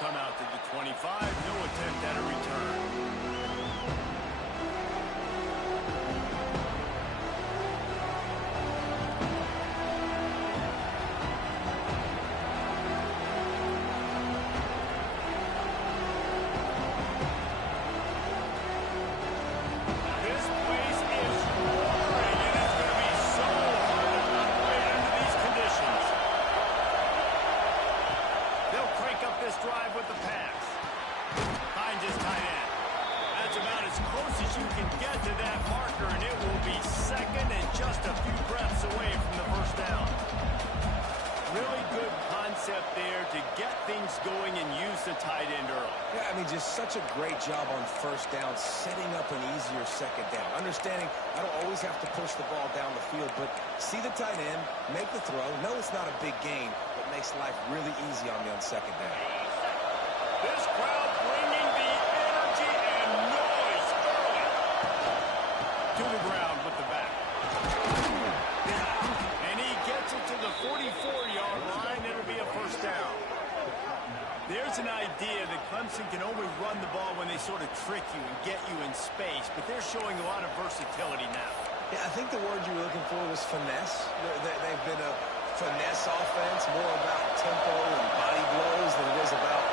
come out to the 25. No attempt at a return. Drive with the pass. Finds his tight end. That's about as close as you can get to that marker, and it will be second and just a few breaths away from the first down. Really good concept there to get things going and use the tight end early. Yeah, I mean, just such a great job on first down, setting up an easier second down. Understanding I don't always have to push the ball down the field, but see the tight end, make the throw. No, it's not a big gain, but makes life really easy on me on second down. This crowd bringing the energy and noise early. To the ground with the back. And he gets it to the 44-yard line. It'll be a first down. There's an idea that Clemson can only run the ball when they sort of trick you and get you in space, but they're showing a lot of versatility now. Yeah, I think the word you were looking for was finesse. They've been a finesse offense, more about tempo and body blows than it is about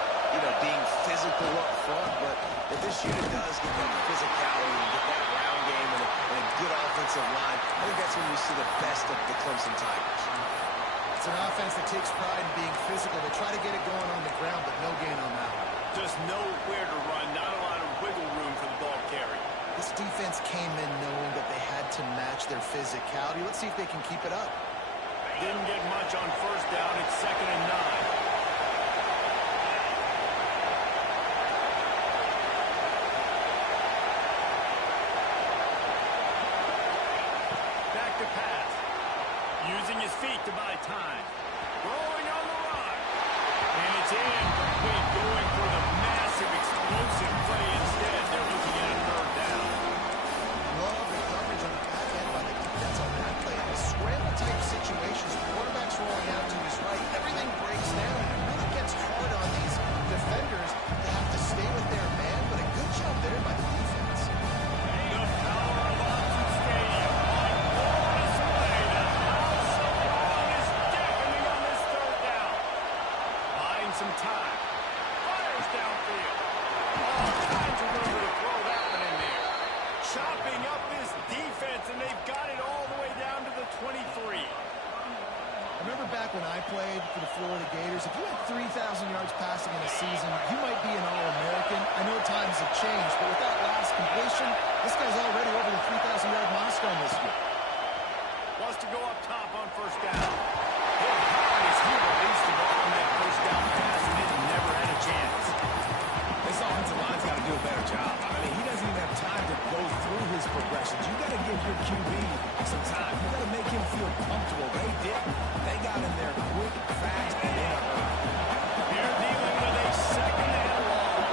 being physical up front, but if this unit does get that physicality and get that ground game and a good offensive line, I think that's when you see the best of the Clemson Tigers. It's an offense that takes pride in being physical. They try to get it going on the ground, but no gain on that one. Just nowhere to run, not a lot of wiggle room for the ball carry. This defense came in knowing that they had to match their physicality. Let's see if they can keep it up. Didn't get much on first down. It's 2nd and 9. Using his feet to buy time. Rolling on the run. And it's incomplete, going for the massive, explosive play instead. They're looking at a 3rd down. Love the coverage on the back end by the defense on that play. In scramble-type situations, the quarterback's rolling out to his right. Everything breaks down, and it really gets hard on these defenders to have to stay with their man, but a good job there by the defense. The power of Austin Stadium. Some time. Fires downfield. All kinds of room to throw that one in there. Chopping up this defense, and they've got it all the way down to the 23. I remember back when I played for the Florida Gators, if you had 3,000 yards passing in a season, you might be an All-American. I know times have changed, but with that last completion, this guy's already over the 3,000-yard milestone this year. Wants to go up top on first down. Hit hard as he released the ball on that first down pass, and it never had a chance. This offensive line's got to do a better job. I mean, he doesn't even have time to go through his progressions. You got to give your QB some time. You got to make him feel comfortable. They didn't. They got in there quick, fast, and in a hurry. They're dealing with a 2nd and long.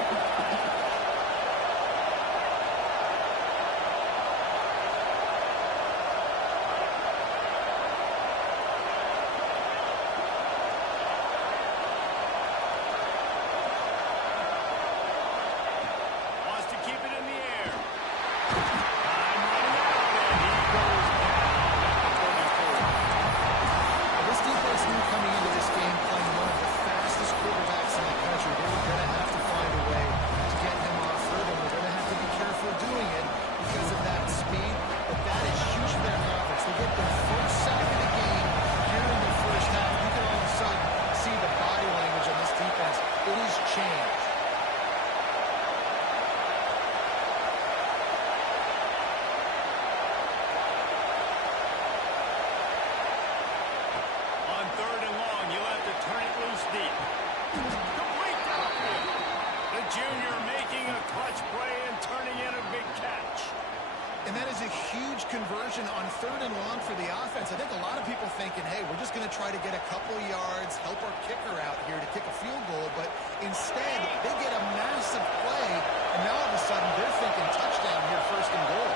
And that is a huge conversion on 3rd and long for the offense. I think a lot of people thinking, hey, we're just going to try to get a couple yards, help our kicker out here to kick a field goal. But instead, they get a massive play, and now all of a sudden they're thinking touchdown here, 1st and goal.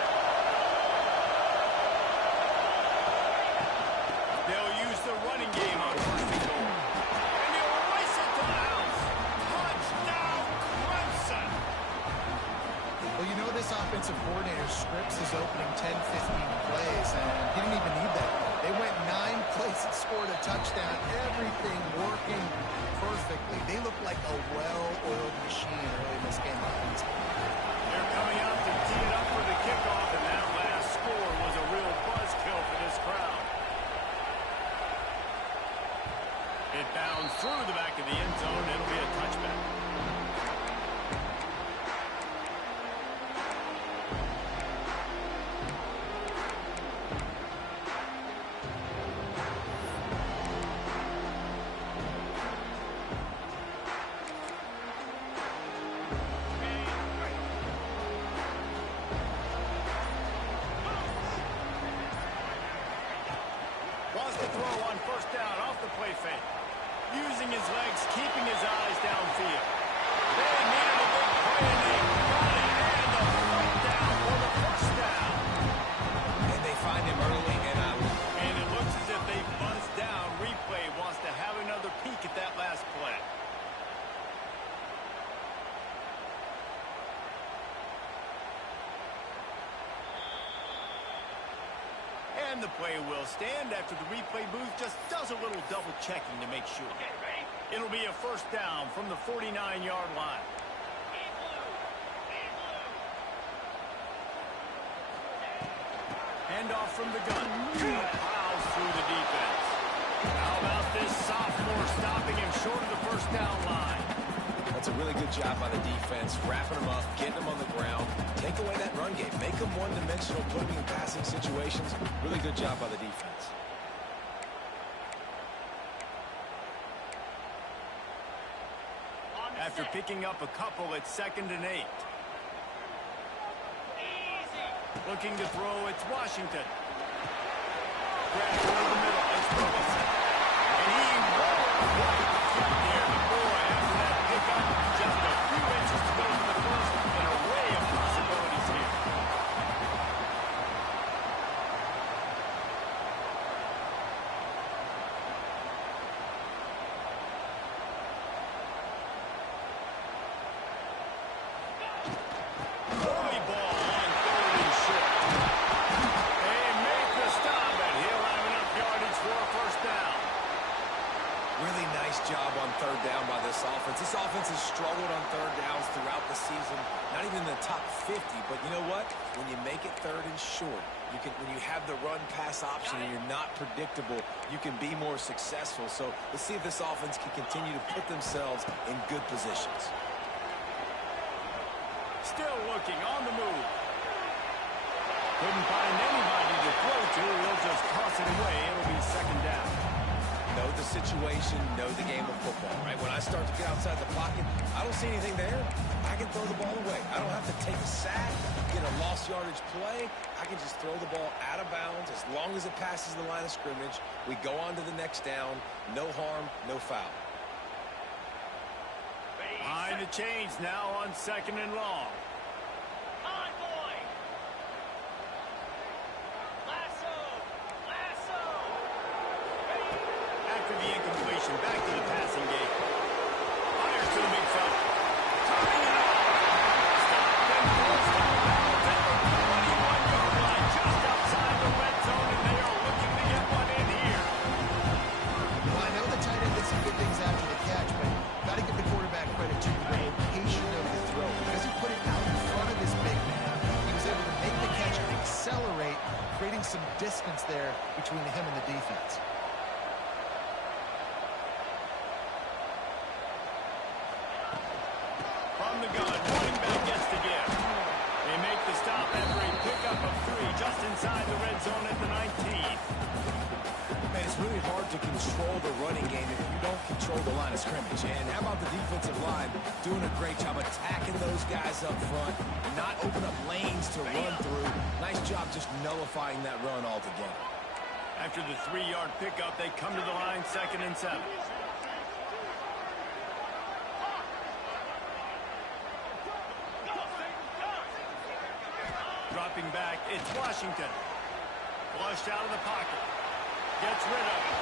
They'll use the running game on 1st and goal. And he'll race it to the house. Touchdown! their scripts his opening 10, 15 plays, and he didn't even need that. They went 9 plays and scored a touchdown. Everything working perfectly. They look like a well-oiled machine early in this game offensively. They're coming out to tee it up for the kickoff, and that last score was a real buzzkill for this crowd. It bounds through the back of the end zone. It'll be a touchback. Wants to throw on first down off the play fake. Using his legs, keeping his eyes downfield. They needed a big play, and they got it. And the fourth down for the first down. And they find him early and out. And it looks as if they buzzed down. Replay wants to have another peek at that last play. And the play will stand after the replay booth just does a little double checking to make sure. It'll be a first down from the 49-yard line. Handoff from the gun. Plows through the defense. How about this sophomore stopping him short of the first down line? That's a really good job by the defense, wrapping them up, getting them on the ground, take away that run game, make them one-dimensional, put them in passing situations. Really good job by the defense. After picking up a couple, it's 2nd and 8. Looking to throw, it's Washington. Grab toward the middle, it's Robinson. And he rolled right there. The boy, after that pickup, just a few inches to go to the first. An array of possibilities here. Early ball on 3rd and short. They make the stop, and he'll have enough yardage for a first down. Really nice job on 3rd down by this offense. This offense has struggled on 3rd downs throughout the season. Not even in the top 50, but you know what? When you make it 3rd and short, when you have the run-pass option and you're not predictable, you can be more successful. So let's see if this offense can continue to put themselves in good positions. Still looking on the move. Couldn't find anybody to throw to. He'll just toss it away. It'll be 2nd down. Know the situation, know the game of football, right? When I start to get outside the pocket, I don't see anything there. I can throw the ball away. I don't have to take a sack, get a lost yardage play. I can just throw the ball out of bounds as long as it passes the line of scrimmage. We go on to the next down. No harm, no foul. Behind the chains now on 2nd and long. After the incompletion, back to the passing game. Fires to the big fella. Turning it on. Stopped and forced out of bounds at the 21-yard line, just outside the red zone, and they are looking to get one in here. Well, I know the tight end did some good things after the catch, but got to give the quarterback credit to the location of the throw. Because he put it out in front of his big man, he was able to make the catch and accelerate, creating some distance there between him and the defense. From the gun, running back gets to give. They make the stop after a pickup of 3 just inside the red zone at the 19. Man, it's really hard to control the running game if you don't control the line of scrimmage. And how about the defensive line doing a great job attacking those guys up front, not open up lanes to run through. Nice job just nullifying that run altogether. After the 3-yard pickup, they come to the line 2nd and 7. Dropping back, it's Washington. Flushed out of the pocket. Gets rid of it.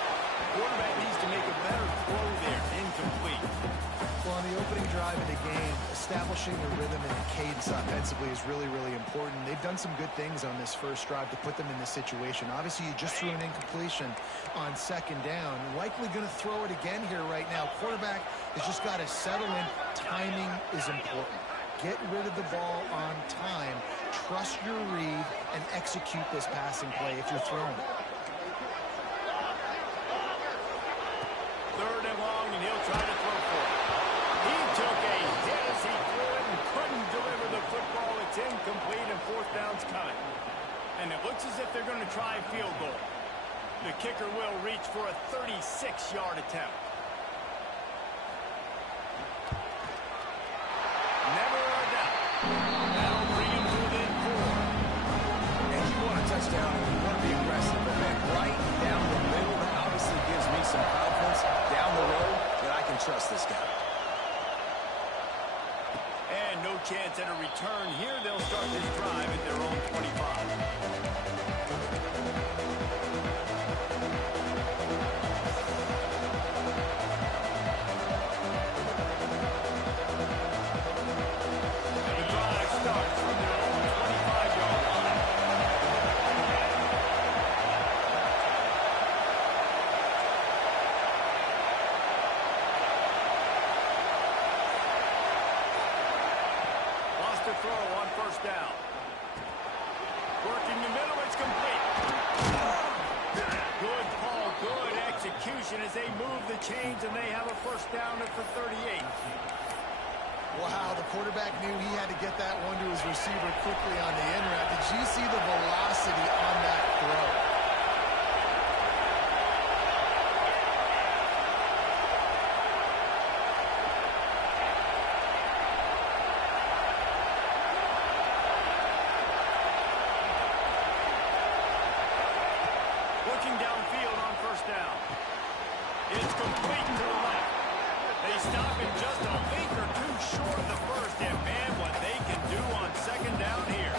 Quarterback needs to make a better throw there. Incomplete. Well, on the opening drive of the game, establishing the rhythm and the cadence offensively is really, really important. They've done some good things on this first drive to put them in this situation. Obviously, you just threw an incompletion on second down. Likely going to throw it again here right now. Quarterback has just got to settle in. Timing is important. Get rid of the ball on time. Trust your read and execute this passing play if you're throwing. Third and long, and he'll try to throw for it. He took a hit as he threw it and couldn't deliver the football. It's incomplete, and fourth down's coming. And it looks as if they're going to try a field goal. The kicker will reach for a 36-yard attempt. Never a doubt. That'll bring him to within 4. And you want a touchdown, you want to be aggressive, but man, right down the middle, that obviously gives me some confidence down the road that I can trust this guy. And no chance at a return here. They'll start this drive at their own 25. Throw on first down. Working the middle, it's complete. Good call, good execution as they move the chains, and they have a first down at the 38. Wow, the quarterback knew he had to get that one to his receiver quickly on the in route. Did you see the velocity on that throw? Downfield on first down. It's complete to the left. They stop him just a link or two short of the first, and man, what they can do on second down here.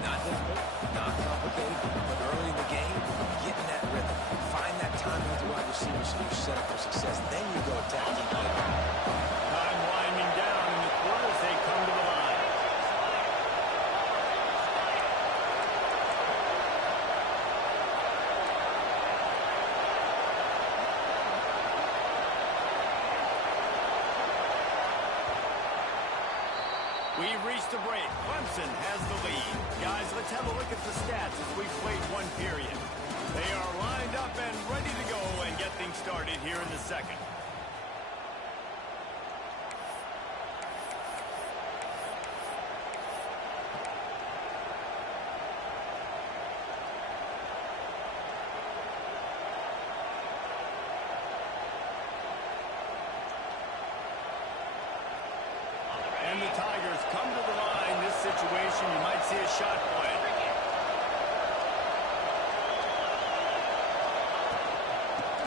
Not difficult, not complicated, but early in the game, get in that rhythm. Find that timing with the wide receiver so you're set up for success. Then you go attack deep later. Time winding down in the quarter as they come to the line. We've reached the break. Clemson has the lead. Guys, let's have a look at the stats as we've played one period. They are lined up and ready to go and get things started here in the second. And the Tigers come to the line. This situation, you might see a shot play.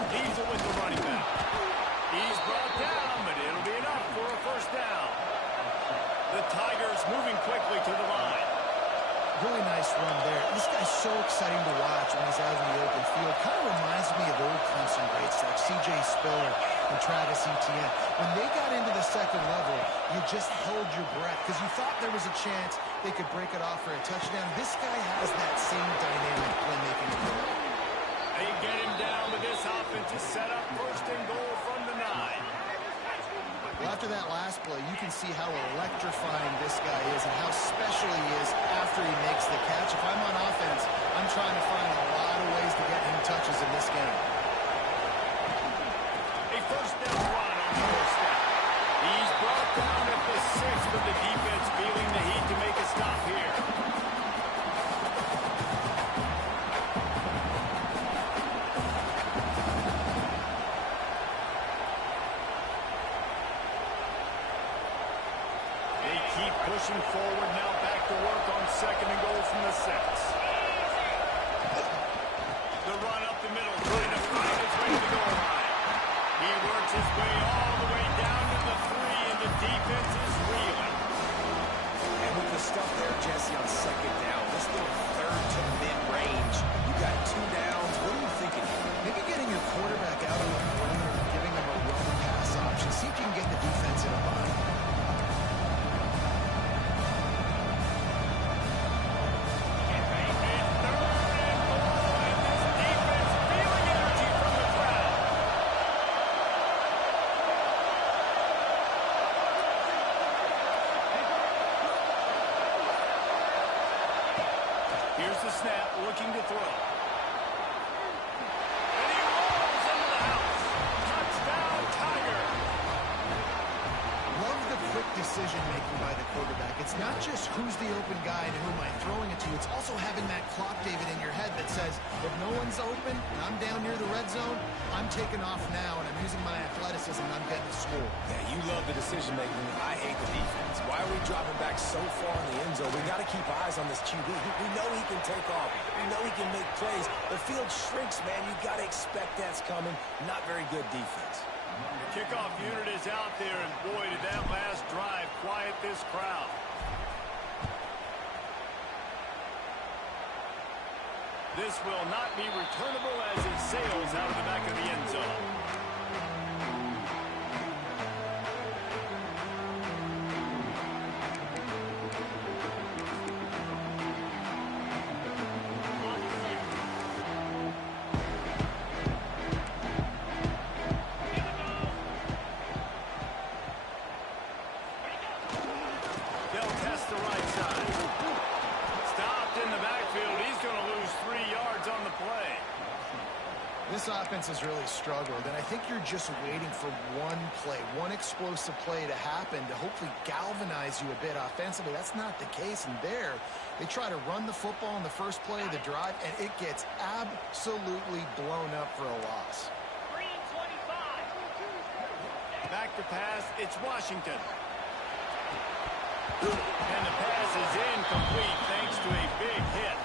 He's with the running back. He's brought down, but it'll be enough for a first down. The Tigers moving quickly to the line. Really nice run there. This guy's so exciting to watch when he's out in the open field. Kind of reminds me of old Clemson greats like C.J. Spiller and Travis Etienne. When they got into the second level, you just held your breath because you thought there was a chance they could break it off for a touchdown. This guy has that same dynamic playmaking ability. They get him down, but this offense is set up first and goal from the 9. Well, after that last play, you can see how electrifying this guy is and how special he is after he makes the catch. If I'm on offense, I'm trying to find a lot of ways to get him touches in this game. A first down run on the first down. He's brought down at the 6, but the defense feeling the heat to make a stop here. Pushing forward now, back to work on second and goal from the 6. The run up the middle, trying to find his way to the goal line. He works his way all the way down to the 3, and the defense is reeling. And with the stuff there, Jesse, on second down, this little third to mid-range, you got 2 downs. What are you thinking? Maybe getting snap, looking to throw. And he rolls into the house. Touchdown, Tiger. Love the quick decision-making by the quarterback. It's not just who's the open guy and who am I throwing it to. It's also having that clock, David, in your head that says, if no one's open and I'm down near the red zone, I'm taking off now, and I'm using my athleticism, and I'm getting the score. Yeah, you love the decision-making. I hate the defense. Why are we dropping back so far in the end zone? We got to keep eyes on this QB. We know he can take off. We know he can make plays. The field shrinks, man. You got to expect that's coming. Not very good defense. The kickoff unit is out there, and boy, did that last drive quiet this crowd. This will not be returnable as it sails out of the back of the end zone. This offense has really struggled, and I think you're just waiting for one play, one explosive play to happen to hopefully galvanize you a bit offensively. That's not the case, and there, they try to run the football in the first play of the drive, and it gets absolutely blown up for a loss. Back to pass, it's Washington. And the pass is incomplete thanks to a big hit.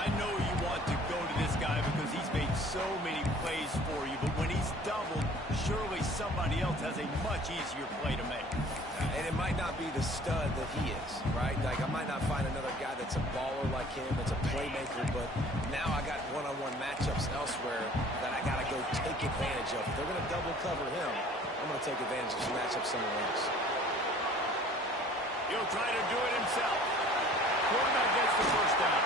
I know you want to go to this guy because he's made so many plays for you, but when he's doubled, surely somebody else has a much easier play to make. And it might not be the stud that he is, right? Like, I might not find another guy that's a baller like him, that's a playmaker, but now I got one-on-one matchups elsewhere that I got to go take advantage of. If they're going to double cover him, I'm going to take advantage of some matchups somewhere else. He'll try to do it himself. Quarterback gets the first down.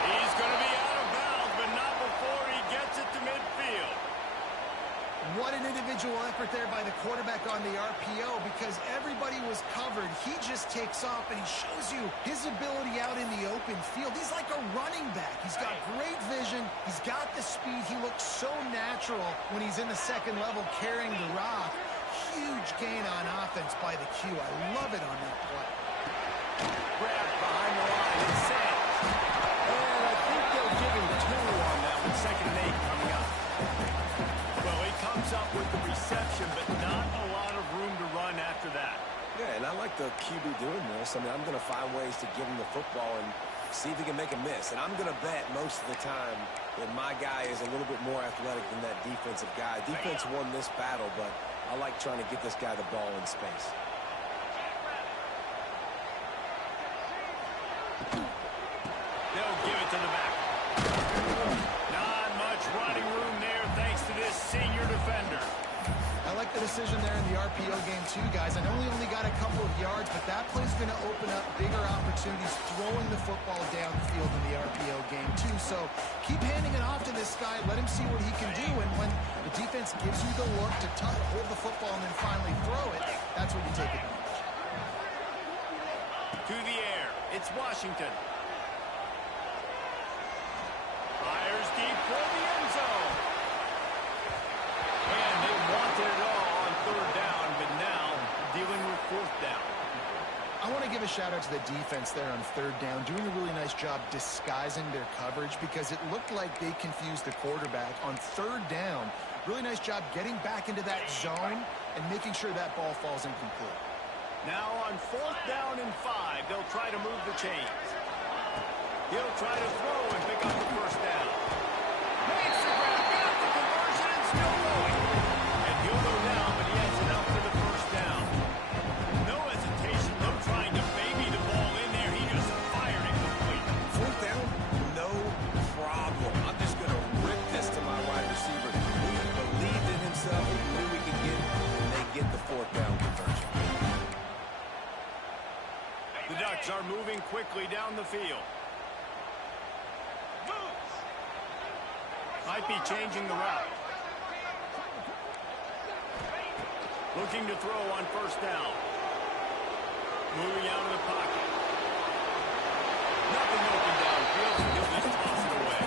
He's going to be out of bounds, but not before he gets it to midfield. What an individual effort there by the quarterback on the RPO, because everybody was covered. He just takes off, and he shows you his ability out in the open field. He's like a running back. He's got great vision. He's got the speed. He looks so natural when he's in the second level carrying the rock. Huge gain on offense by the Q. I love it on that play. Grab behind the line. It's Sam. And I think they'll give him 2 on that one. 2nd and 8 coming up. Well, he comes up with the reception, but not a lot of room to run after that. Yeah, and I like the QB doing this. I mean, I'm going to find ways to give him the football and see if he can make a miss. And I'm going to bet most of the time that my guy is a little bit more athletic than that defensive guy. Defense won this battle, but I like trying to get this guy the ball in space. They'll give it to the back. Not much running room there thanks to this senior defender. I like the decision there in the RPO game too, guys. I know he only got a couple of yards, but that play's going to open up bigger opportunities throwing the football down the field in the RPO game too. So keep handing it off to this guy. Let him see what he can do. And when the defense gives you the look to hold the football and then finally throw it, that's when you take advantage. To the air. It's Washington. Fires deep for the end zone. And they wanted it all on 3rd down, but now dealing with 4th down. I want to give a shout out to the defense there on 3rd down, doing a really nice job disguising their coverage because it looked like they confused the quarterback on 3rd down. Really nice job getting back into that zone and making sure that ball falls incomplete. Now on 4th down and 5, they'll try to move the chains. He'll try to throw and pick up the 1st down. Makes the grab, got the conversion, and still going. And he'll go down, but he has it up to the 1st down. No hesitation, no trying to baby the ball in there. He just fired it complete. 4th down, no problem. I'm just going to rip this to my wide receiver. He believed in himself. He knew he could get it, and they get the 4th down conversion. The Ducks are moving quickly down the field. Might be changing the route. Looking to throw on 1st down. Moving out of the pocket. Nothing open downfield, so he'll just toss it away.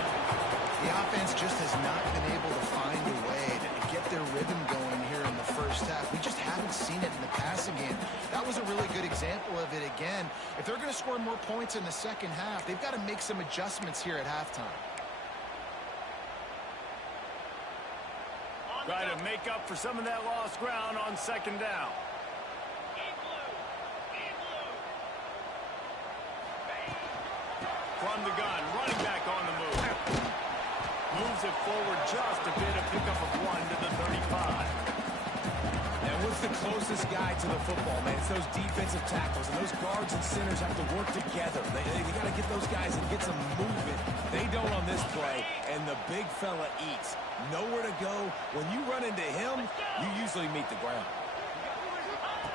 The offense just has not been able to find a way to get their rhythm going here in the first half. We just haven't seen it in the passing game. That was a really good example of it again. If they're going to score more points in the second half, they've got to make some adjustments here at halftime. Try to make up for some of that lost ground on second down. From the gun, running back on the move. Moves it forward just a bit, a pickup of 1 to the 35. And what's the closest guy to the football, man? It's those defensive tackles, and those guards and centers have to work together. They got to get those guys and get some movement. They don't on this play, and the big fella eats. Nowhere to go. When you run into him, you usually meet the ground.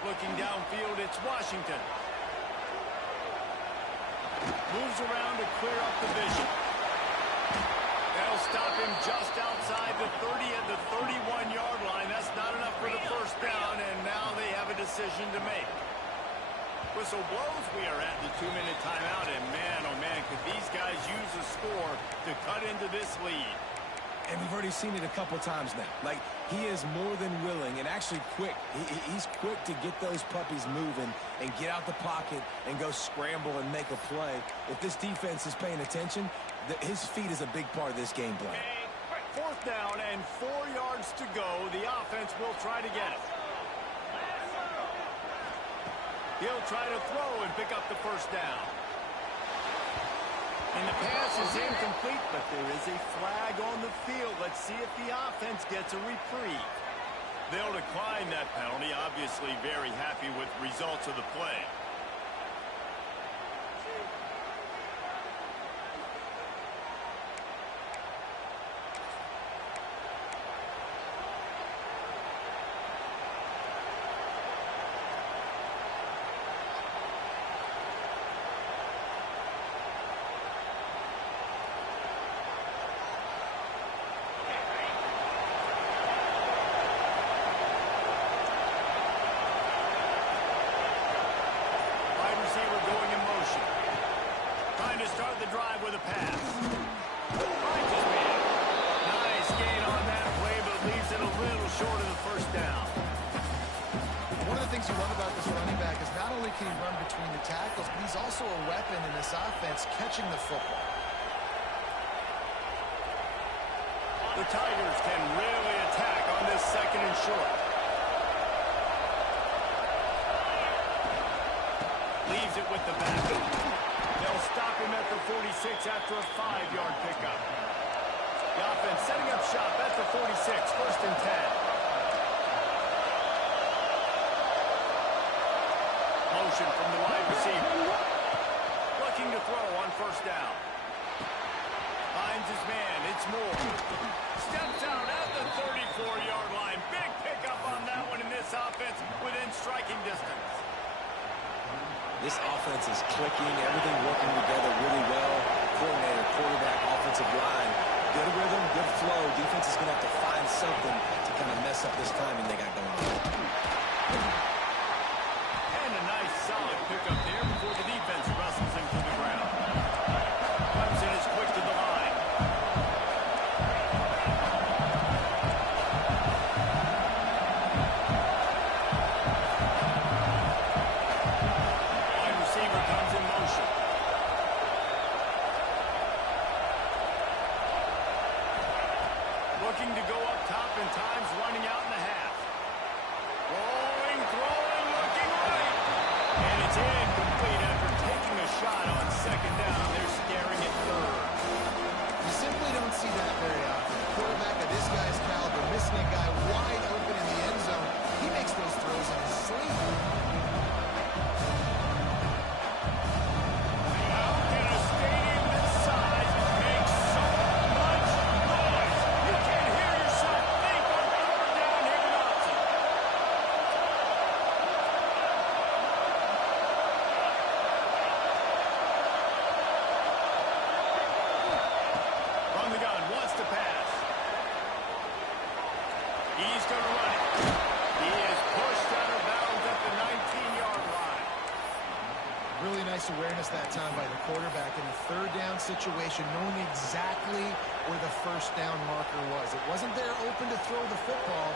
Looking downfield, it's Washington. Moves around to clear up the vision. They'll stop him just outside the 30 at the 31-yard line. That's not enough for the first down, and now they have a decision to make. Whistle blows. We are at the 2-minute timeout, and man, oh man, could these guys use a score to cut into this lead. And we've already seen it a couple times now. Like, he is more than willing and actually quick. He's quick to get those puppies moving and get out the pocket and go scramble and make a play. If this defense is paying attention, his feet is a big part of this game plan. Fourth down and 4 yards to go. The offense will try to get it. He'll try to throw and pick up the first down. And the pass is incomplete, but there is a flag on the field. Let's see if the offense gets a reprieve. They'll decline that penalty. Obviously very happy with results of the play. Can he run between the tackles, but he's also a weapon in this offense catching the football. The Tigers can really attack on this second and short. Leaves it with the back. They'll stop him at the 46 after a 5-yard pickup. The offense setting up shop at the 46, first and 10. Motion from the wide receiver. Looking to throw on first down. Finds his man. It's Moore. Steps out at the 34-yard line. Big pickup on that one in this offense within striking distance. This offense is clicking. Everything working together really well. Coordinator, quarterback, offensive line. Good rhythm, good flow. Defense is going to have to find something to kind of mess up this timing they got going on. Solid pickup there before the defense wrestles him to the ground. Clemson is quick to the line. Wide receiver comes in motion. Looking to go up top, and time's running out in the half. Rolling, throwing, looking right. And it's incomplete after taking a shot on second down. They're staring at third. You simply don't see that very often. A quarterback of this guy's caliber missing a guy wide open in the end zone. He makes those throws in his sleep. How can a stadium this size make so much noise? You can't hear yourself think on third down here in Austin. From the gun, wants to pass. He's going to run it. He is pushed out of bounds at the 19-yard line. Really nice nice awareness that time by the quarterback in the third down situation, knowing exactly where the first down marker was. It wasn't there open to throw the football.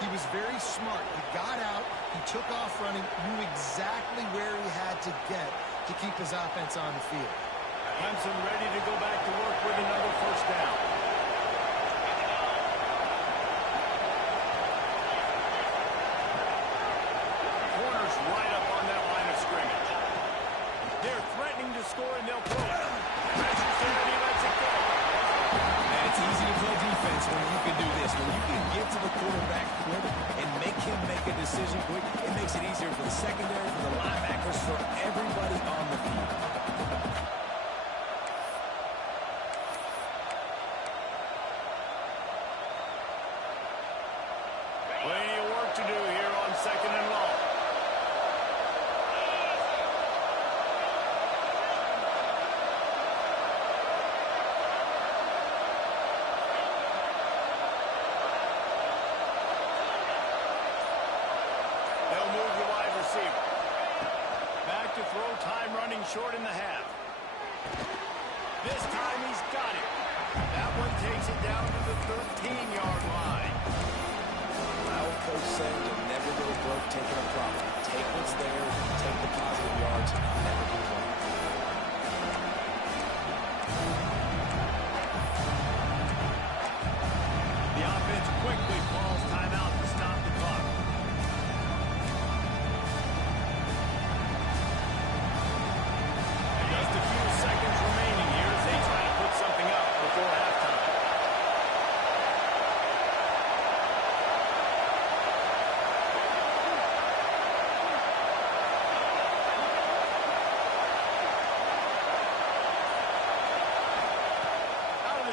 He was very smart. He got out, he took off running, knew exactly where he had to get to keep his offense on the field. Clemson ready to go back to work with another first down. Corners right up on that line of scrimmage. They're threatening to score, and they'll throw it. Pressures there, and he lets it go. Man, it's easy to play defense when you can do this. When you can get to the quarterback quick and make him make a decision quick, it makes it easier for the secondary, for the linebackers, for everybody on the field. Plenty of work to do here on second and long. They'll move the wide receiver. Back to throw, time running short in the half. This time he's got it. That one takes it down to the 13-yard line. My old coach said you'll never go broke taking a profit. Take what's there, take the positive yards, never move on. The offense quickly calls timeout to stop the clock. Just a few seconds remaining here as they try to put something up before halftime.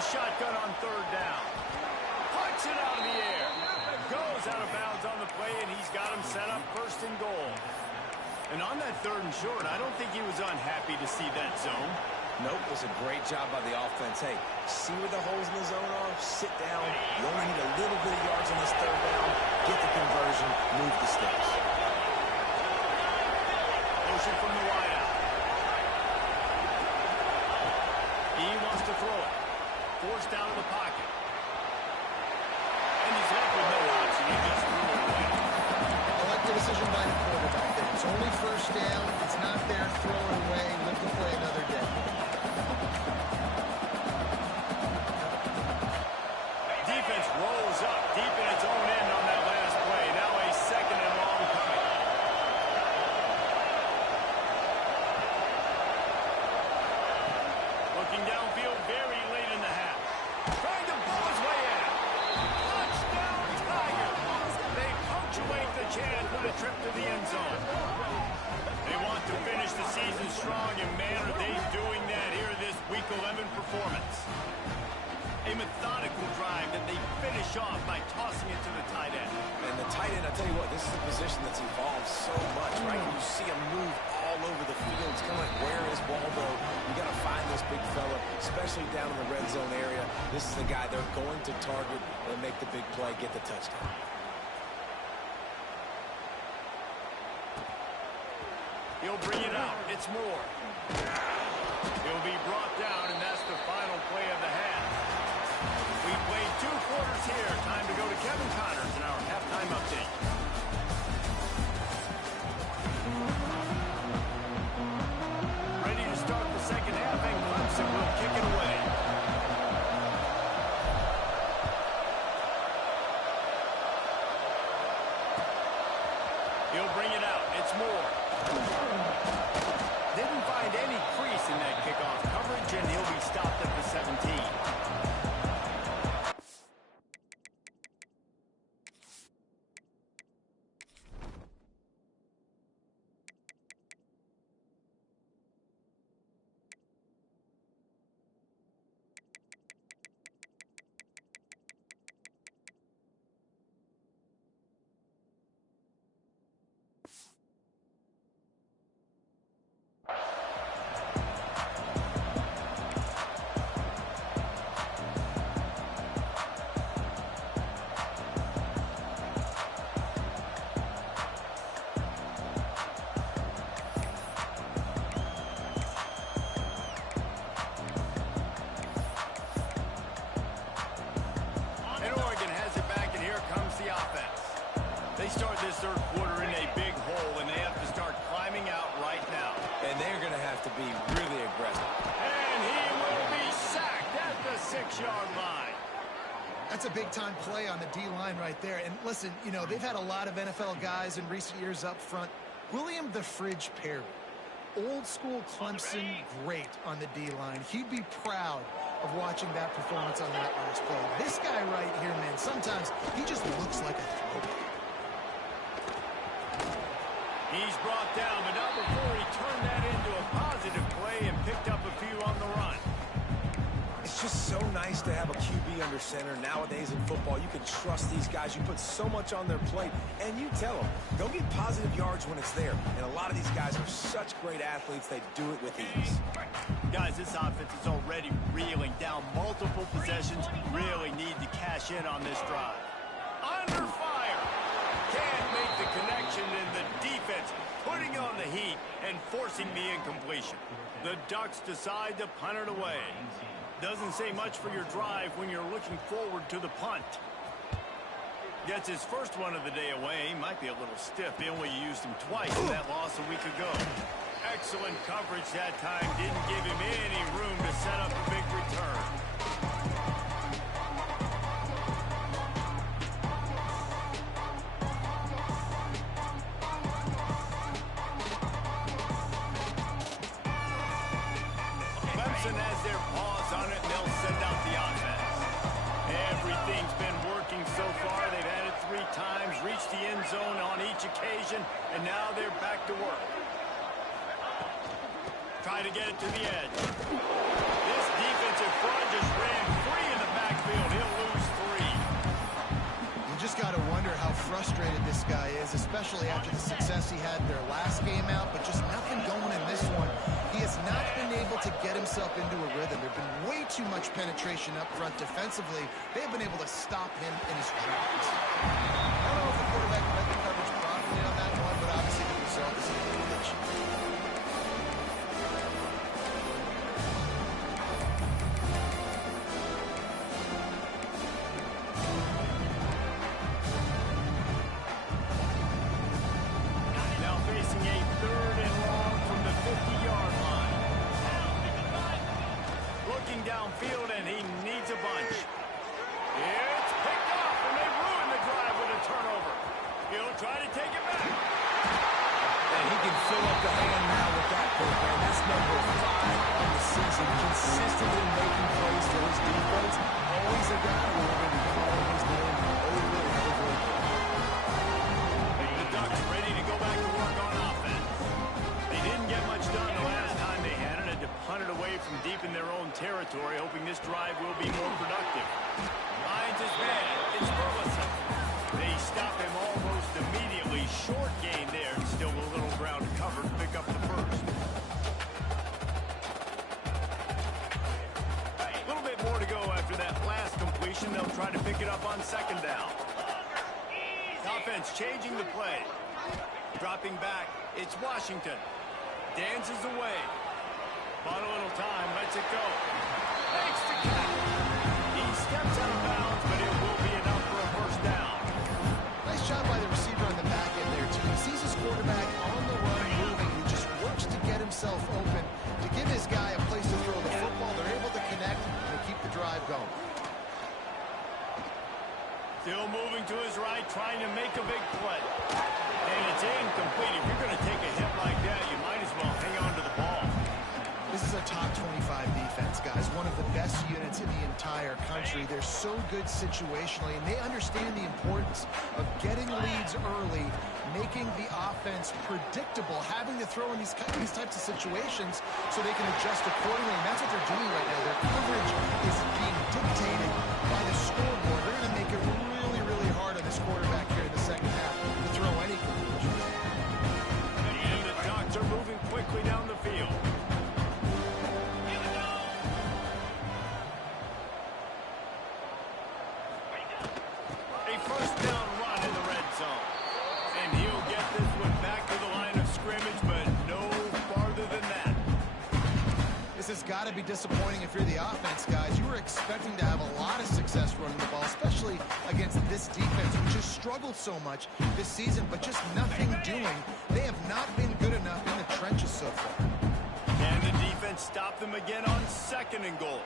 Shotgun on third down. Puts it out of the air. Goes out of bounds on the play, and he's got him set up first and goal. And on that third and short, I don't think he was unhappy to see that zone. Nope, it was a great job by the offense. Hey, see where the holes in the zone are? Sit down. You only need a little bit of yards on this third down. Get the conversion. Move the sticks. Motion from the wideout. He wants to throw it. Forced out of the pocket. And he's left with no option. He just threw it away. I like the decision by the quarterback there. It's only first down. It's not there. Throw it away. Live to play another day. Defense rolls up deep in its own end on that last play. Now a second and long coming. Looking downfield very late in the half. Trying to pull his way in. Touchdown, Tigers. They punctuate the chance with a trip to the end zone. They want to finish the season strong, and man, are they doing that here in this Week 11 performance. A methodical drive that they finish off by tossing it to the tight end. And the tight end, I tell you what, this is a position that's evolved so much, right? You see him move all over the field. It's kind of like, where is Waldo? You got to find this big fella, especially down in the red zone area. This is the guy they're going to target and make the big play, get the touchdown. He'll bring it out. It's Moore. He'll be brought down, and that's the final play of the half. We played 2 quarters here. Time to go to Kevin Connors in our halftime update. Ready to start the second half, and Clemson will kick it away. He'll bring it out. It's Moore. Didn't find any crease in that kickoff coverage, and he'll be stopped at the 17. They start this third quarter in a big hole, and they have to start climbing out right now. And they're going to have to be really aggressive. And he will be sacked at the 6-yard line. That's a big-time play on the D-line right there. And listen, you know, they've had a lot of NFL guys in recent years up front. William the Fridge Perry, old-school Clemson great on the D-line. He'd be proud of watching that performance on that last play. This guy right here, man, sometimes he just looks like a throwback. He's brought down, but not before he turned that into a positive play and picked up a few on the run. It's just so nice to have a QB under center. Nowadays in football, you can trust these guys. You put so much on their plate, and you tell them, go get positive yards when it's there. And a lot of these guys are such great athletes, they do it with ease. Guys, this offense is already reeling down multiple possessions. Really need to cash in on this drive. Under fire. Can't make the connection, and the defense putting on the heat and forcing the incompletion. The Ducks decide to punt it away. Doesn't say much for your drive when you're looking forward to the punt. Gets his first one of the day away. Might be a little stiff. They only used him twice in that loss a week ago. Excellent coverage that time. Didn't give him any room to set up a big return. Clemson has their paws on it, and they'll send out the offense. Everything's been working so far. They've had it 3 times, reached the end zone on each occasion, and now they're back to work. Try to get it to the edge. This defensive front just ran free in the backfield. He'll lose 3. You just got to wonder how frustrated this guy is, especially after the success he had their last game out, but just nothing going in this one. He has not been able to get himself into a rhythm. There's been way too much penetration up front defensively. They've been able to stop him in his tracks. I don't know if the quarterback read the coverage properly on that one, but obviously the result is a glitch. Now facing a 3rd and long from the 50-yard line. Looking downfield, and he needs a bunch. It's picked off, and they ruin the drive with a turnover. He'll try to take it back. And he can fill up the hand now with that pick, man. That's number 5 on the season. Consistently making plays for his defense. Always a guy who will be calling his name over and over again. The Ducks ready to go back to work on offense. They didn't get much done the last time they had it. Had to punt it away from deep in their own territory, hoping this drive will be more productive. Finds his man. It's Burleson. They stop him almost immediately. Short gain there, and still a little ground to cover to pick up the first. A little bit more to go after that last completion. They'll try to pick it up on 2nd down. Offense changing the play. Dropping back, it's Washington. Dances away. Bought a little time, lets it go. Makes the catch. He steps out of bounds, but it will be enough for a first down. Nice job by the receiver on the back end there, too. He sees his quarterback on the run moving. He just works to get himself open. To give his guy a place to throw the football, they're able to connect and keep the drive going. Still moving to his right, trying to make a big play. And it's incomplete. If you're going to take a hit like that, you might as well hang on to the ball. This is a top 25 defense, guys. One of the best units in the entire country. They're so good situationally, and they understand the importance of getting leads early, making the offense predictable, having to throw in these types of situations so they can adjust accordingly. And that's what they're doing right now. Their coverage is being dictated by the scoreboard. They're going to make it really, really hard on this quarterback here in the second half to throw any conclusions. And the Ducks are moving quickly down the field. A first down run in the red zone. And he'll get this one back to the line of scrimmage, but no farther than that. This has got to be disappointing if you're the offense, guys. You were expecting to have a lot of success running the ball, especially against this this defense, which has struggled so much this season, but just nothing doing. They have not been good enough in the trenches so far. And the defense stopped them again on 2nd and goal.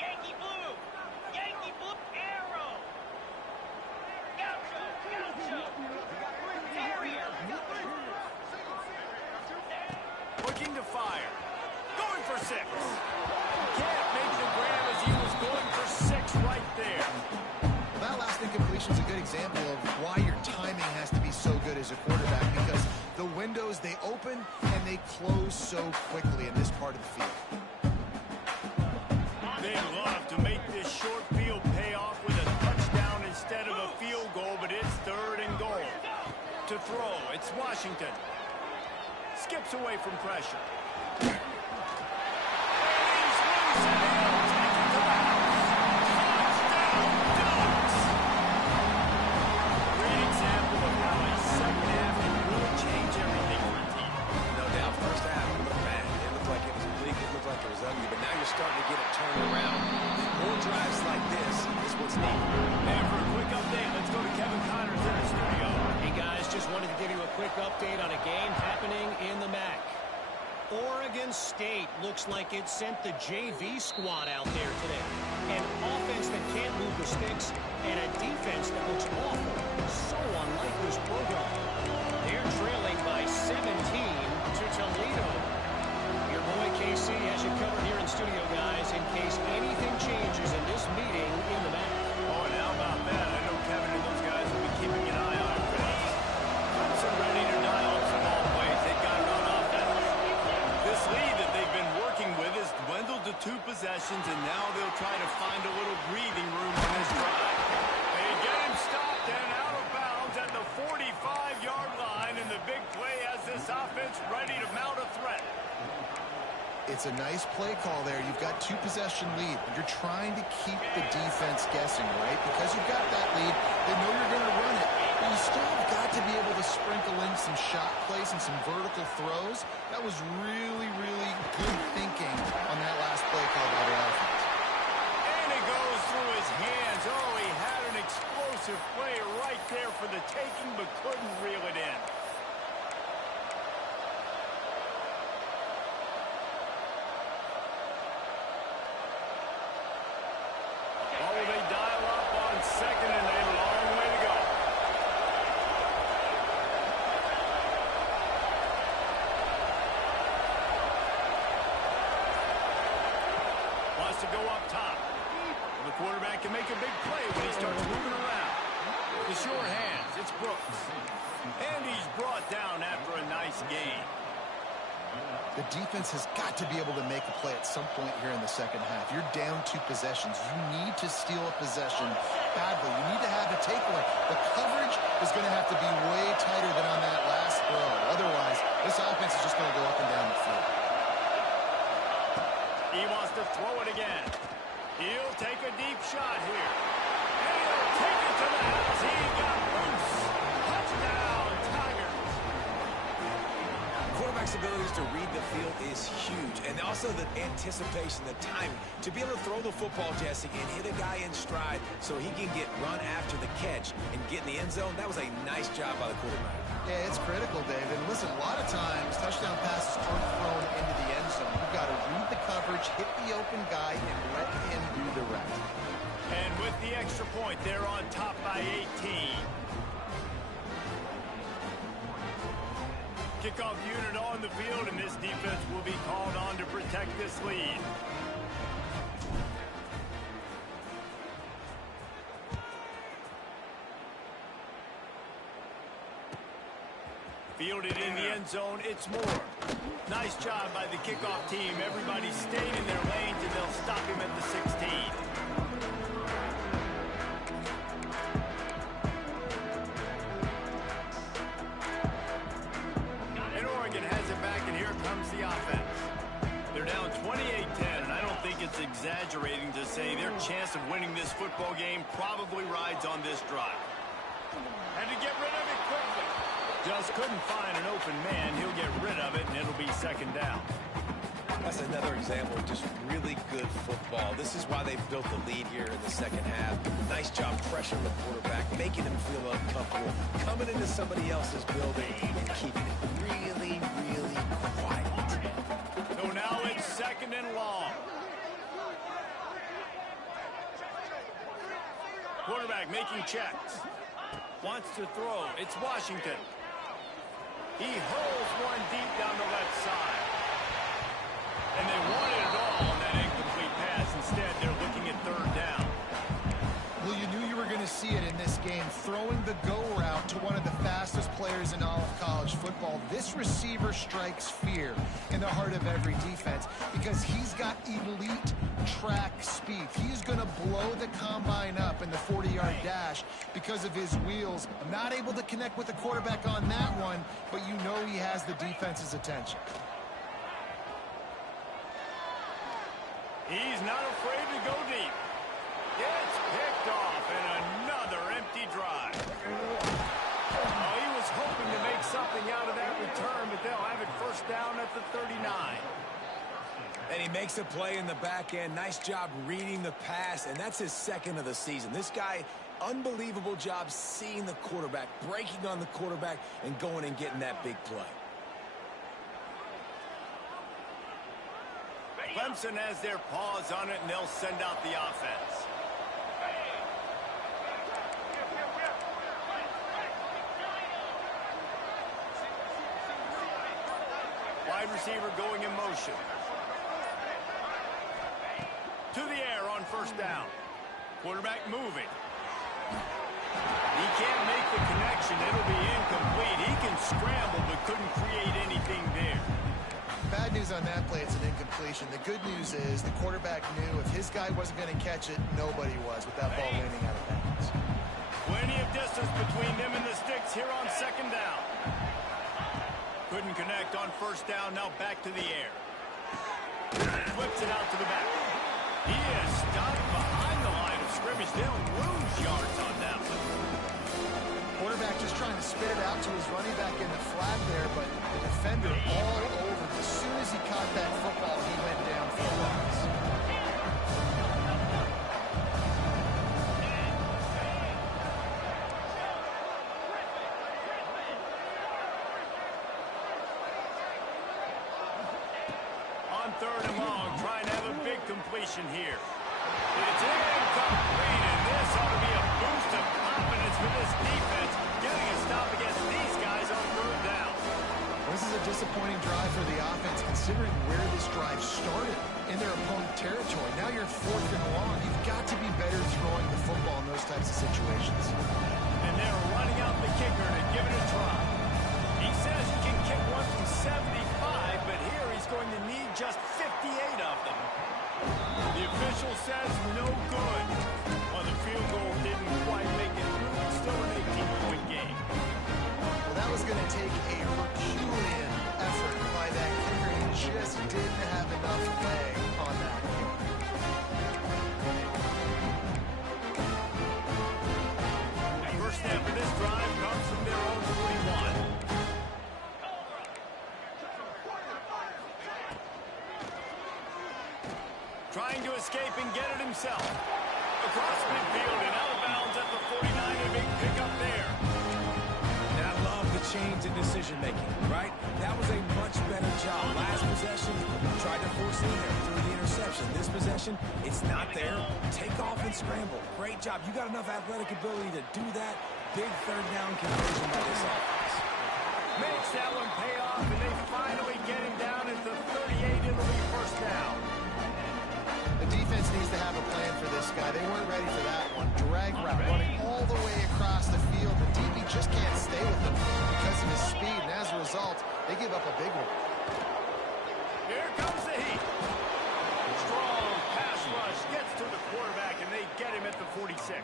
Yankee blue! Yankee blue arrow! Gaucho! Gaucho! Terrier! Looking to fire. Going for 6. Can't make the grab as he was going for 6 right there. Well, that last incompletion is a good example of why your timing has to be so good as a quarterback, because the windows, they open and they close so quickly in this part of the field. They love to make this short field pay off with a touchdown instead of a field goal, but it's 3rd and goal. To throw, it's Washington. Skips away from pressure. And he's loose and he'll take it to the house. Touchdown, Ducks! Great example of how a second half can really change everything for a team. No doubt, first half, it looked bad. It looked like it was bleak. It looked like it was ugly. But now you're starting to get it turned around. More drives like this is what's needed. And for a quick update, let's go to Kevin Connors in the studio. Hey guys, just wanted to give you a quick update on a game happening in the MAC. Oregon State looks like it sent the JV squad out there today. An offense that can't move the sticks and a defense that looks awful. So unlike this program. They're trailing by 17 to Toledo. Your boy KC has you covered here in studio, guys, in case anything changes in this meeting in the MAC. Oh, and how about that? I know Kevin and those guys will be keeping an eye on it for this. Clemson ready to dial up some ball plays. They've got it on offense. This lead that they've been working with has dwindled to 2 possessions, and now they'll try to find a little breathing room on this drive. They get him stopped and out of bounds at the 45-yard line, and the big play has this offense ready to mount a threat. It's a nice play call there. You've got 2-possession lead, but you're trying to keep the defense guessing, right? Because you've got that lead, they know you're going to run it. But you still have got to be able to sprinkle in some shot plays and some vertical throws. That was really, really good thinking on that last play call by the offense. And it goes through his hands. Oh, he had an explosive play right there for the taking, but couldn't reel it in. Oh, they dial up on 2nd and a long way to go. Wants to go up top. The quarterback can make a big play when he starts moving around. The sure hands, it's Brooks. And he's brought down after a nice gain. The defense has got to be able to make a play at some point here in the second half. You're down 2 possessions. You need to steal a possession badly. You need to have a takeaway. The coverage is going to have to be way tighter than on that last throw. Otherwise, this offense is just going to go up and down the field. He wants to throw it again. He'll take a deep shot here. And he'll take it to the house. He got loose. Touchdown, Tigers. Quarterback's abilities to read the field is huge. And also the anticipation, the timing. To be able to throw the football, Jesse, and hit a guy in stride so he can get run after the catch and get in the end zone, that was a nice job by the quarterback. Yeah, it's critical, David. And listen, a lot of times, touchdown passes aren't thrown into the end zone. You've got to read the coverage, hit the open guy, and let him do the rest. And with the extra point, they're on top by 18. Kickoff unit on the field, and this defense will be called on to protect this lead. Fielded in the end zone, it's Moore. Nice job by the kickoff team. Everybody stayed in their lanes, and they'll stop him at the 16. And Oregon has it back, and here comes the offense. They're down 28-10, and I don't think it's exaggerating to say their chance of winning this football game probably rides on this drive. And to get rid of it quickly. Just couldn't find an open man. He'll get rid of it, and it'll be 2nd down. That's another example of just really good football. This is why they've built the lead here in the second half. Nice job pressuring the quarterback, making him feel uncomfortable, coming into somebody else's building and keeping it really, really quiet. So now it's 2nd and long. Quarterback making checks. Wants to throw. It's Washington. He hurls one deep down the left side. And they wanted it all on that incomplete pass. Instead, they're looking at 3rd down. Well, you knew you were going to see it in this game. Throwing the go route to one of the fastest players in all of college football. This receiver strikes fear in the heart of every defense because he's got elite track speed. He's going to blow the combine up in the 40-yard dash because of his wheels. Not able to connect with the quarterback on that one, but you know he has the defense's attention. He's not afraid to go deep. It's picked off, and another empty drive. Oh, he was hoping to make something out of that return, but they'll have it 1st down at the 39. And he makes a play in the back end. Nice job reading the pass, and that's his 2nd of the season. This guy, unbelievable job seeing the quarterback, breaking on the quarterback, and going and getting that big play. Clemson has their paws on it, and they'll send out the offense. Wide receiver going in motion. To the air on 1st down. Quarterback moving. He can't make the connection. It'll be incomplete. He can scramble, but couldn't create anything there. Bad news on that play, it's an incompletion. The good news is the quarterback knew if his guy wasn't going to catch it, nobody was with that ball landing out of bounds. Plenty of distance between them and the sticks here on 2nd down. Couldn't connect on 1st down, now back to the air. Flips it out to the back. He is stopped behind the line of scrimmage. They'll lose yards on that one. Quarterback just trying to spit it out to his running back in the flat there, but the defender all over. As soon as he caught that football, he went down for a loss. On 3rd and long, trying to have a big completion here. It's incomplete, and this ought to be a boost of confidence for this defense, getting a stop against these guys on 3rd down. This is a disappointing drive for the offense, considering where this drive started in their opponent territory. Now you're 4th and long. You've got to be better throwing the football in those types of situations. And they're running out the kicker to give it a try. He says he can kick one from 75, but here he's going to need just 58 of them. The official says no good. Well, the field goal didn't quite make it through. It's still an 18-point game. Well, that was going to take a Herculean effort by that kicker. He just didn't have enough leg on that kick. First snap of this drive comes from their own 41. Trying to escape and get it himself. Across midfield and out of bounds at the 49. A big pickup there. And I love the change in decision-making, right? That was a much better job. Last possession, tried to force it in there through the interception. This possession, it's not there. Take off and scramble. Great job. You got enough athletic ability to do that. Big 3rd down conversion by this offense. Makes that one pay off, and they finally get him down at the 38. It'll be 1st down. The defense needs to have a plan for this guy. They weren't ready for that one. Drag route running all the way across the field. The DB just can't stay with them because of his speed, and as a result, they give up a big one. Here comes the heat. Strong pass rush gets to the quarterback, and they get him at the 46.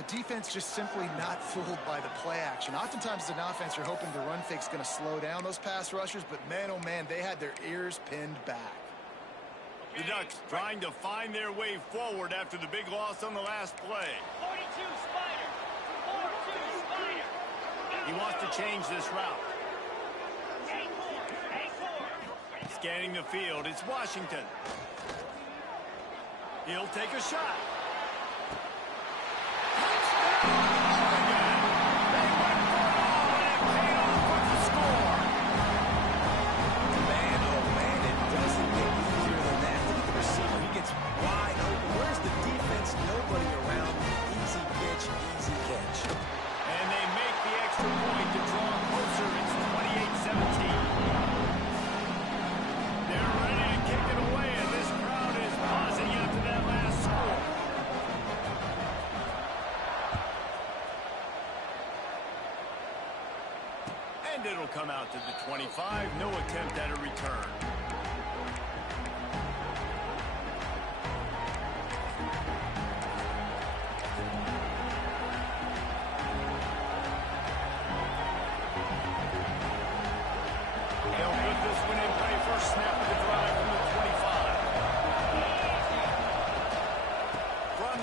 The defense just simply not fooled by the play action. Oftentimes as an offense, you're hoping the run fake's going to slow down those pass rushers, but man, oh man, they had their ears pinned back. The Ducks trying to find their way forward after the big loss on the last play. 42 Spider. 42 Spider. He wants to change this route. Scanning the field, it's Washington. He'll take a shot. Wide open. Where's the defense? Nobody around. Easy pitch, easy catch. And they make the extra point to draw closer. It's 28-17. They're ready to kick it away, and this crowd is buzzing after that last score. And it'll come out to the 25. No attempt at a return.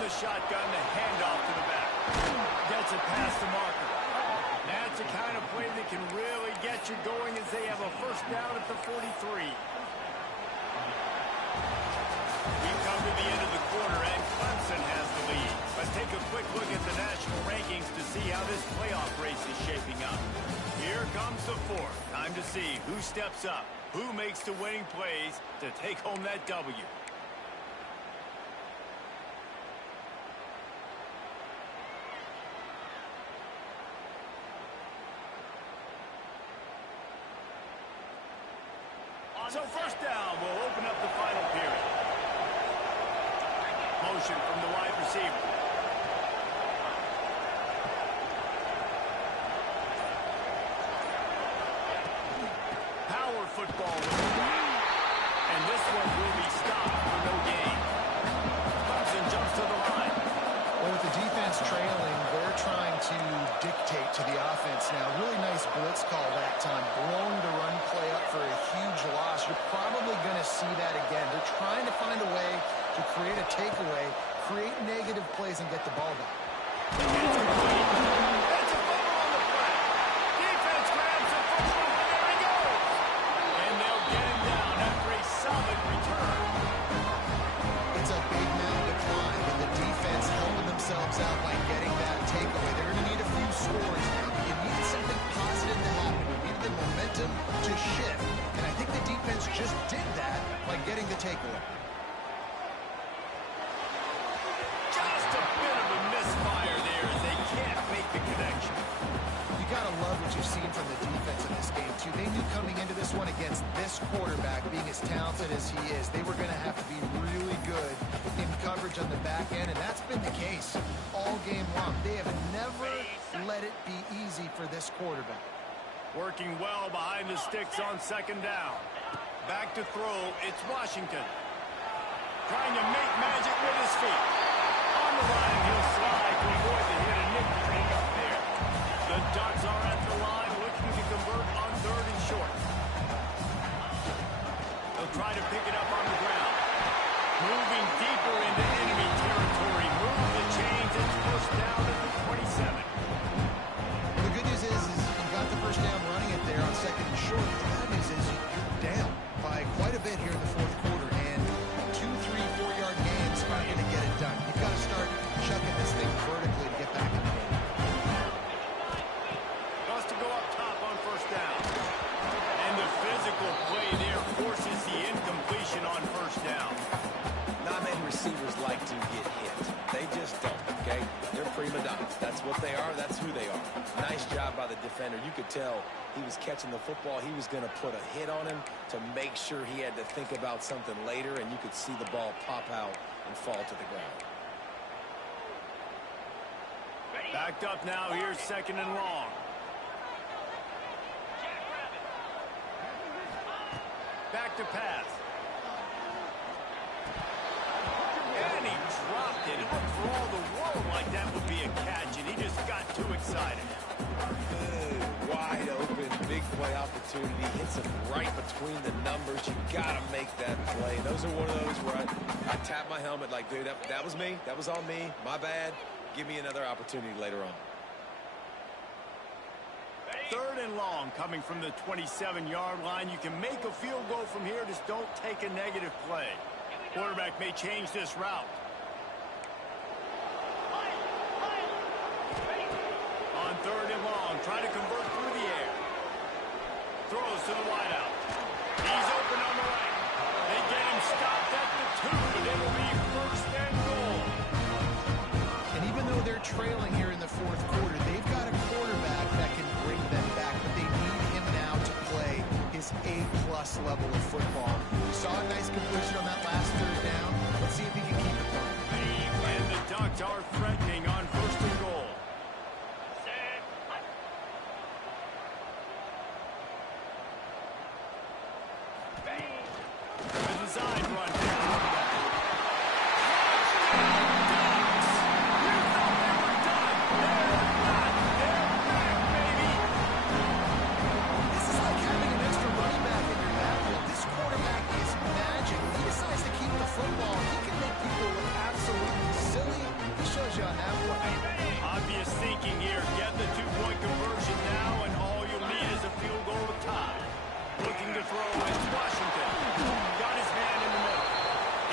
Shotgun, the handoff to the back. Gets it past the marker. That's the kind of play that can really get you going as they have a first down at the 43. We've come to the end of the quarter, and Clemson has the lead. Let's take a quick look at the national rankings to see how this playoff race is shaping up. Here comes the fourth. Time to see who steps up, who makes the winning plays to take home that W. So first down will open up the final period. Motion from the wide receiver. Power football with the block. And this one will be stopped for no gain. Clemson jumps to the line. Well, with the defense trailing, they're trying to dictate to the offense now. Really nice blitz call that time. Blowing the run play up for a huge loss. You're probably going to see that again. They're trying to find a way to create a takeaway, create negative plays, and get the ball back. That's a fumble on the play. Defense grabs the football, and there he goes. And they'll get him down after a solid return. It's a big mound to climb, but the defense helping themselves out by getting that takeaway. They're going to need a few scores now. You need something positive to happen. You need the momentum to shift. And I think the defense just did that by getting the takeaway. Just a bit of a misfire there as they can't make the connection. You got to love what you've seen from the defense in this game, too. They knew coming into this one against this quarterback, being as talented as he is, they were going to have to be really good in coverage on the back end, and that's been the case all game long. They have never let it be easy for this quarterback. Working well behind the sticks on second down. Back to throw, it's Washington. Trying to make magic with his feet. On the line, he'll slide to avoid the hit and Nick Drake up there. The Ducks are at the line looking to convert on third and short. They'll try to pick it up on the ground. Moving deeper into enemy territory. Move the chains. It's first down at the 27. The good news is you got the first down running it there on second and short. The bad news is you're down by quite a bit here in the fourth quarter, and 2, 3, 4-yard gains aren't going to get it done. You've got to start chucking this thing vertically to get back in the game. Wants to go up top on first down. And the physical play there forces the incompletion on first down. Not many receivers like to get hit. They just don't, okay? They're prima donnas. That's what they are. That's who they are. Nice job by the defender. You could tell he was catching the football. He was going to put a hit on him to make sure he had to think about something later, and you could see the ball pop out and fall to the ground. Backed up now. Here's second and long. Back to pass. And he dropped it. It looked for all the world like that would be a catch, and he just got too excited. Good, wide open, big play opportunity. Hits him right between the numbers. You got to make that play. Those are one of those where I tap my helmet like, dude, that was me. That was on me. My bad. Give me another opportunity later on. Third and long coming from the 27-yard line. You can make a field goal from here. Just don't take a negative play. Quarterback may change this route. On third and long, trying to convert through the air. Throws to the wideout. He's open on the right. They get him stopped at the 2, but it'll be first and goal. And even though they're trailing here in the fourth quarter, they've got a quarterback that can bring them back, but they need him now to play his A-plus level of football. We saw a nice completion on that last third down. Let's see if he can keep it going. And the Ducks are threatening on first and goal. A design run. Obvious thinking here. Get the two-point conversion now, and all you'll need is a field goal to tie. Looking to throw, it's Washington. Got his man in the middle.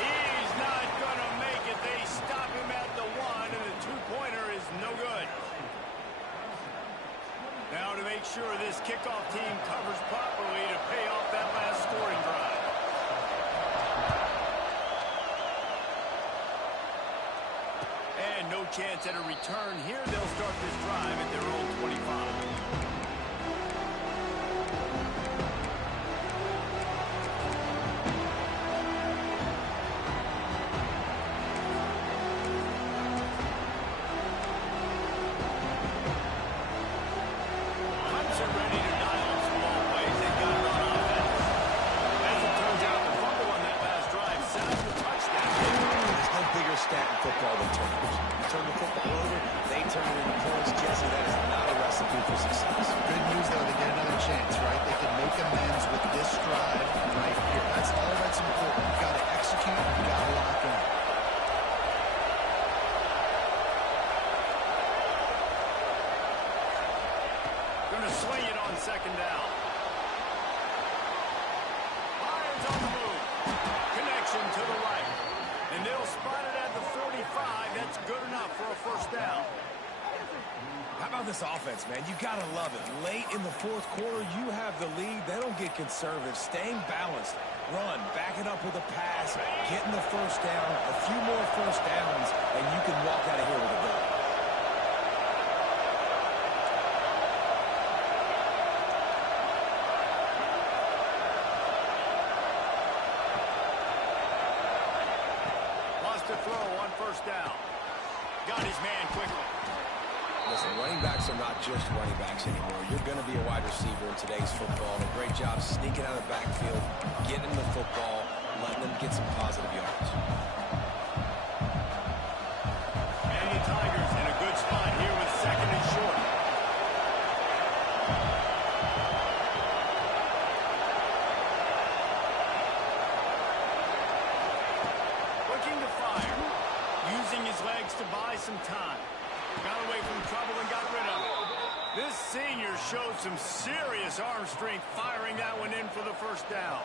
He's not going to make it. They stop him at the 1, and the two-pointer is no good. Now to make sure this kickoff team covers properly to pay off that last scoring drive. And no chance at a return here. They'll start this drive at their own 25. Clemson ready to dial up some long plays. They got it on offense. As it turns out, the fumble on that last drive set up the touchdown. There's no bigger stat in football than turnovers. You turn the football over, they turn it into points. Jesse, that is not a recipe for success. Good news, though, they get another chance, right? They can make amends with this drive right here. That's all that's important. You've got to execute. You've got to lock in. Going to swing it on second down. Lions on the move. Connection to the right. And they'll spot it at the 45. That's good enough for a first down. How about this offense, man? You got to love it. Late in the fourth quarter, you have the lead. They don't get conservative. Staying balanced. Run. Back it up with a pass. Getting the first down. A few more first downs, and you can walk out of here with a goal. Lost a throw on first down. Got his man quickly. Listen, running backs are not just running backs anymore. You're going to be a wide receiver in today's football. A great job sneaking out of the backfield, getting the football, letting them get some positive yards. And the Tigers in a good spot here with second and short. Looking to fire. Using his legs to buy some time. Got away from trouble and got rid of it. This senior showed some serious arm strength firing that one in for the first down.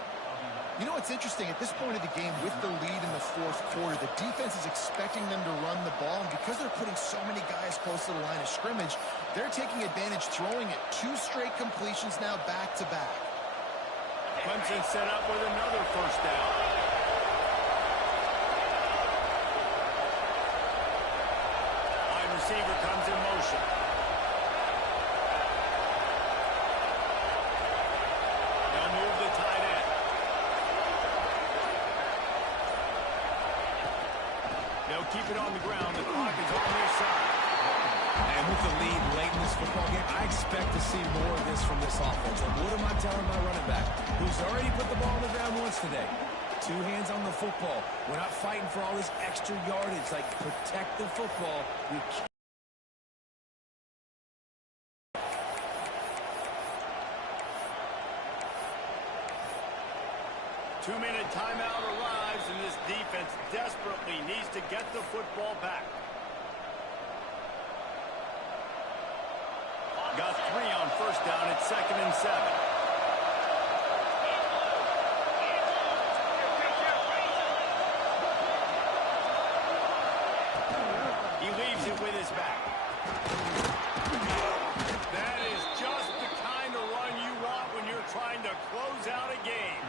You know what's interesting? At this point of the game, with the lead in the fourth quarter, the defense is expecting them to run the ball, and because they're putting so many guys close to the line of scrimmage, they're taking advantage, throwing it 2 straight completions now back-to-back. Clemson set up with another first down. Wide receiver comes in motion. They'll move the tight end. They'll keep it on the ground. The clock is on their side. And with the lead late in this football game, I expect to see more of this from this offense. And what am I telling my running back, who's already put the ball on the ground once today? 2 hands on the football. We're not fighting for all this extra yardage. Like, protect the football. You can't. 2-minute timeout arrives, and this defense desperately needs to get the football back. Got 3 on first 2nd and 7. He leaves it with his back. That is just the kind of run you want when you're trying to close out a game.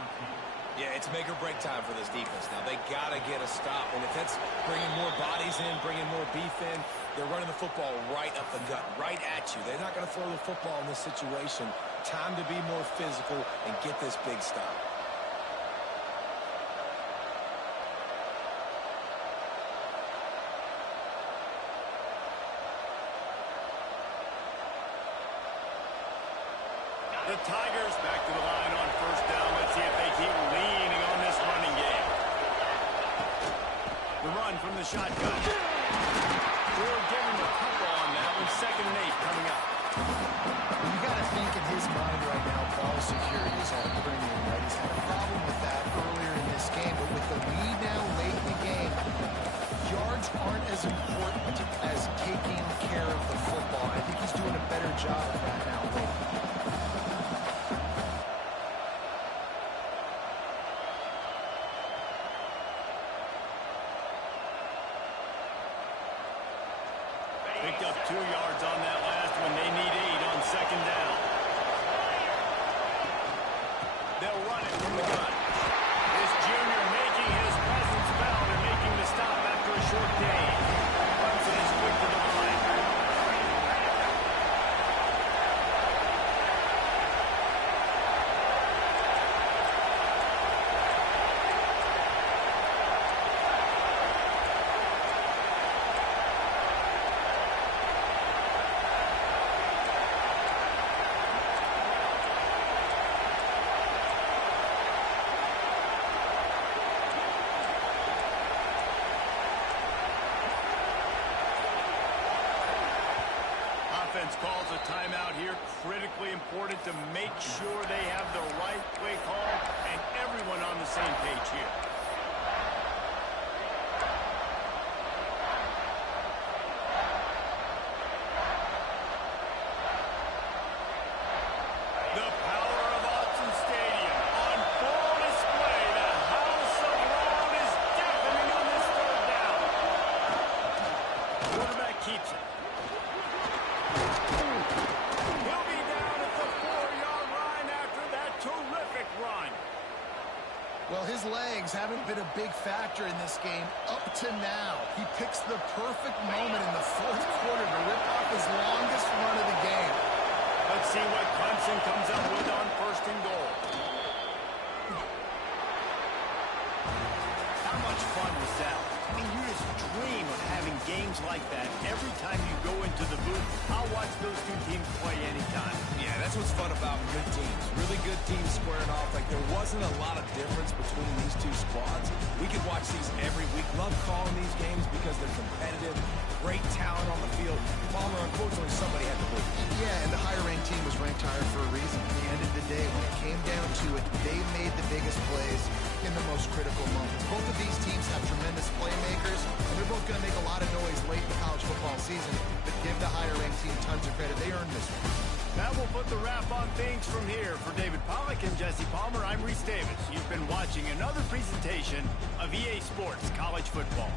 Yeah, it's make or break time for this defense. Now, they got to get a stop. And if that's bringing more bodies in, bringing more beef in, they're running the football right up the gut, right at you. They're not going to throw the football in this situation. Time to be more physical and get this big stop. The Tigers back to the line on 1st down. Let's see if they keep leaning on this running game. The run from the shotgun. We'll give him a couple on that one. 2nd and 8 coming up. You got to think in his mind right now, ball security is at a premium, right? He's had a problem with that earlier in this game, but with the lead now late in the game, yards aren't as important as taking care of the football. I think he's doing a better job of that now late. Picked up 2 yards on that last one. They need 8 on 2nd down. They'll run it from the gun. This junior making his presence felt and making the stop after a short gain. Clemson is quick to the line. Offense calls a timeout here. Critically important to make sure they have the right play call and everyone on the same page here. The power of Autzen Stadium on full display. The House of Loud is deafening on this 3rd down. Quarterback keeps it. He'll be down at the 4-yard line after that terrific run. Well, his legs haven't been a big factor in this game up to now. He picks the perfect moment in the 4th quarter to rip off his longest run of the game. Let's see what Clemson comes up with on 1st and goal. How much fun was that? I mean, you just dream of having games like that every time you go into the booth. I'll watch those 2 teams play anytime. Yeah, that's what's fun about good teams. Really good teams squaring off. Like, there wasn't a lot of difference between these 2 squads. We could watch these every week. Love calling these games because they're competitive. Great talent on the field. Palmer, unfortunately, somebody had to lose. Yeah, and the higher-ranked team was ranked higher for a reason. At the end of the day, when it came down to it, they made the biggest plays in the most critical moments. Both of these teams have tremendous playmakers, and they're both going to make a lot of noise late in the college football season, but give the higher-ranked team tons of credit. They earned this one. That will put the wrap on things from here. For David Pollack and Jesse Palmer, I'm Reese Davis. You've been watching another presentation of EA Sports College Football.